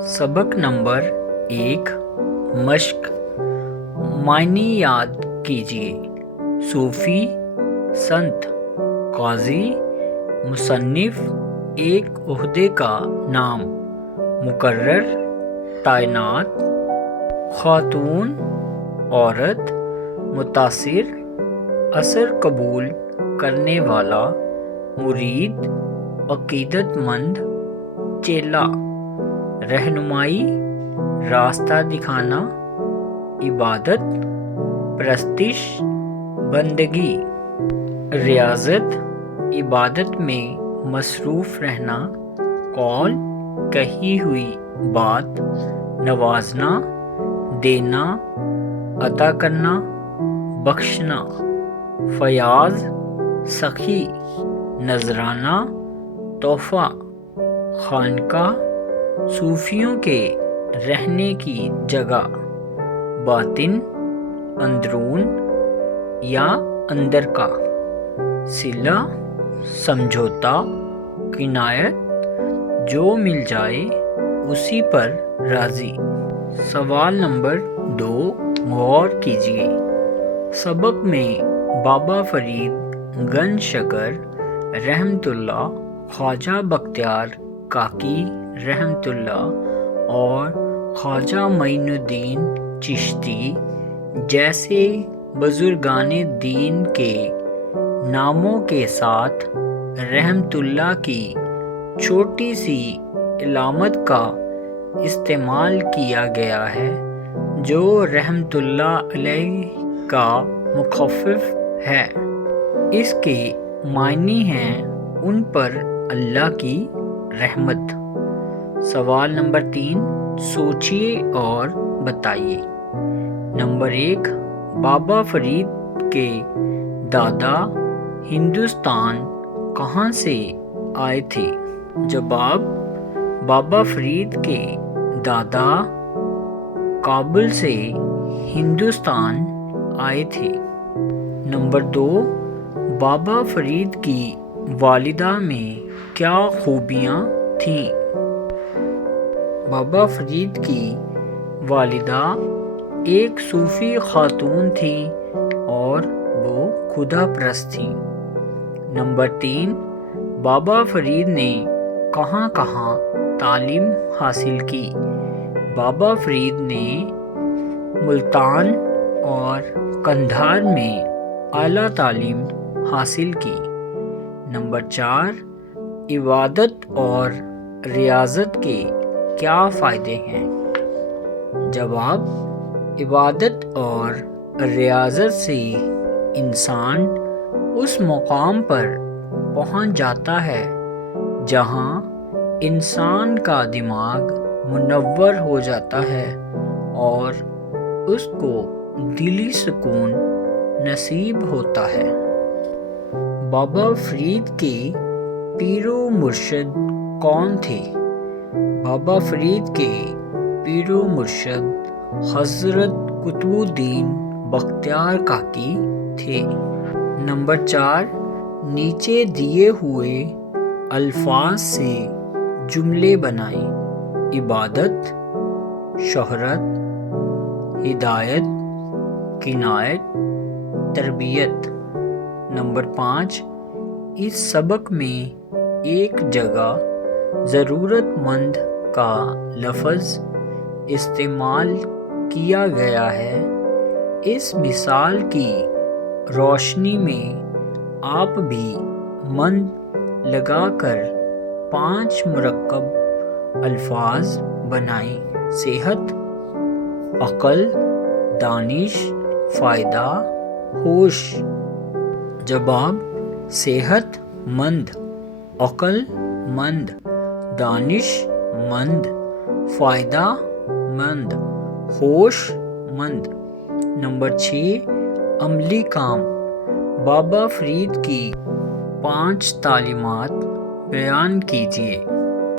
सबक नंबर 1 मश्क। मायने याद कीजिए। सूफी, संत, काजी, मुसन्निफ, एक ओहदे का नाम, मुकर्रर, तैनात, खातून, औरत, मुतासिर, असर कबूल करने वाला, मुरीद, अकीदतमंद, चेला, रहनुमाई, रास्ता दिखाना, इबादत, प्रस्तिश, बंदगी, रियाजत, इबादत में मसरूफ रहना, कौल, कही हुई बात, नवाजना, देना, अता करना, बख्शना, फयाज, सखी, नजराना, तोहफा, खानका, सूफियों के रहने की जगह, बातिन, अंदरून या अंदर का, सिला, समझौता, किनायत, जो मिल जाए उसी पर राजी। सवाल नंबर 2 गौर कीजिए। सबक में बाबा फरीद गंज शकर रहमतुल्लाह, ख्वाजा बख्तियार काकी रहमतुल्लाह और ख्वाजा मोइनुद्दीन चिश्ती जैसे बुजुर्गाने दीन के नामों के साथ रहमतुल्लाह की छोटी सी इलामत का इस्तेमाल किया गया है, जो रहमतुल्लाह अलैह का मुखफ़िफ़ है। इसके मायने हैं उन पर अल्लाह की रहमत। सवाल नंबर 3 सोचिए और बताइए। नंबर 1 बाबा फरीद के दादा हिंदुस्तान कहाँ से आए थे? जवाब, बाबा फरीद के दादा काबुल से हिंदुस्तान आए थे। नंबर 2 बाबा फरीद की वालिदा में क्या खूबियाँ थीं? बाबा फरीद की वालिदा एक सूफ़ी खातून थी और वो खुदा परस्त थी। नंबर 3 बाबा फरीद ने कहाँ कहाँ तालीम हासिल की? बाबा फरीद ने मुल्तान और कंधार में आला तालीम हासिल की। नंबर 4 इबादत और रियाजत के क्या फ़ायदे हैं? जवाब, इबादत और रियाजत से इंसान उस मुकाम पर पहुंच जाता है जहां इंसान का दिमाग मुनव्वर हो जाता है और उसको दिली सुकून नसीब होता है। बाबा फरीद के पीरो मुर्शिद कौन थे? बाबा फरीद के पीरो मुर्शिद हज़रत कुतुबुद्दीन बख्तियार काकी थे। नंबर 4 नीचे दिए हुए अल्फाज से जुमले बनाएं। इबादत, शोहरत, हिदायत, किनायत, तरबियत। नंबर 5 इस सबक में एक जगह ज़रूरतमंद का लफ्ज़ इस्तेमाल किया गया है। इस मिसाल की रोशनी में आप भी मन लगाकर 5 मुरक्कब अल्फाज बनाएं। सेहत, अक़ल, दानिश, फ़ायदा, होश। जवाब, सेहत मंद, अक़ल मंद, दानिश मंद, फ़ायदा मंद, होश मंद। नंबर 6 अमली काम। बाबा फरीद की 5 तालीमात बयान कीजिए।